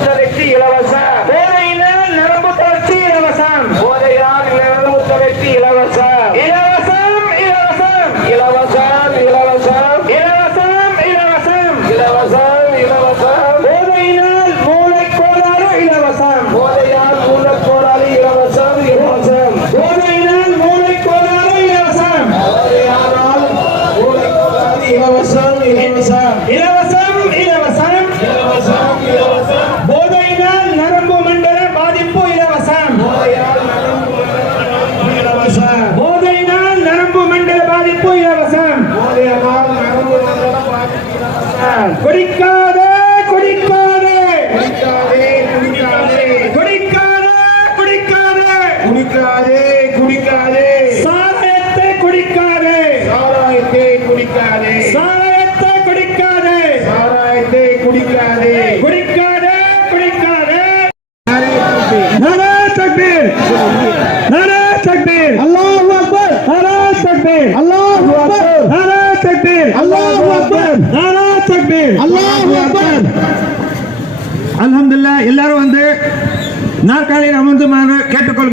தளர்ச்சி இலவசம். போதையினால் நரம்பு தளர்ச்சி இலவசம். போதையால் நரம்பு தளர்ச்சி இலவசம். இலவசம் இலவசம். இலவசம் இலவசம். இலவசம் இலவசம். இலவசம் இலவசம். போதையினால் மூளை கோளாறு இலவசம். போதையால் மூலக்கோளாறு இலவசம் இலவசம். போதையினால் மூளை கோளாறு இலவசம் இலவசம். இலவசம் இலவசம் இலவசம் இலவசம் போதையினால் நரம்பு மண்டல பாதிப்பு இலவசம் போதையால் நரம்பு மண்டலம் இலவசம் போதையினால் நரம்பு மண்டல பாதிப்பு இலவசம் போதையால் நரம்பு மண்டலம் பாதிப்பு இலவசம் குடிக்காதே குடிக்காதே. குடிக்காதே குடிக்காதே. குடிக்காதே குடிக்காதே. குடிக்காதே குடிக்காதே. சாராயத்தை குடிக்காதே. சாராயத்தை குடிக்காதே. சாராயத்தை குடிக்காதே. சாராயத்தை குடிக்காதே. குடிக்காதே குடிக்காதே. நாரா தக்பீர். நாரா தக்பீர். அல்லாஹு அக்பர். நாரா தக்பீர். அல்லாஹு அக்பர். நாரா தக்பீர். அல்லாஹு அக்பர். தக்பீர் அல்லாஹு அக்பர். அல்ஹம்துலில்லாஹ் எல்லாரும் வந்து நாற்காலியில் அமர்ந்து கேட்டுக்கொள்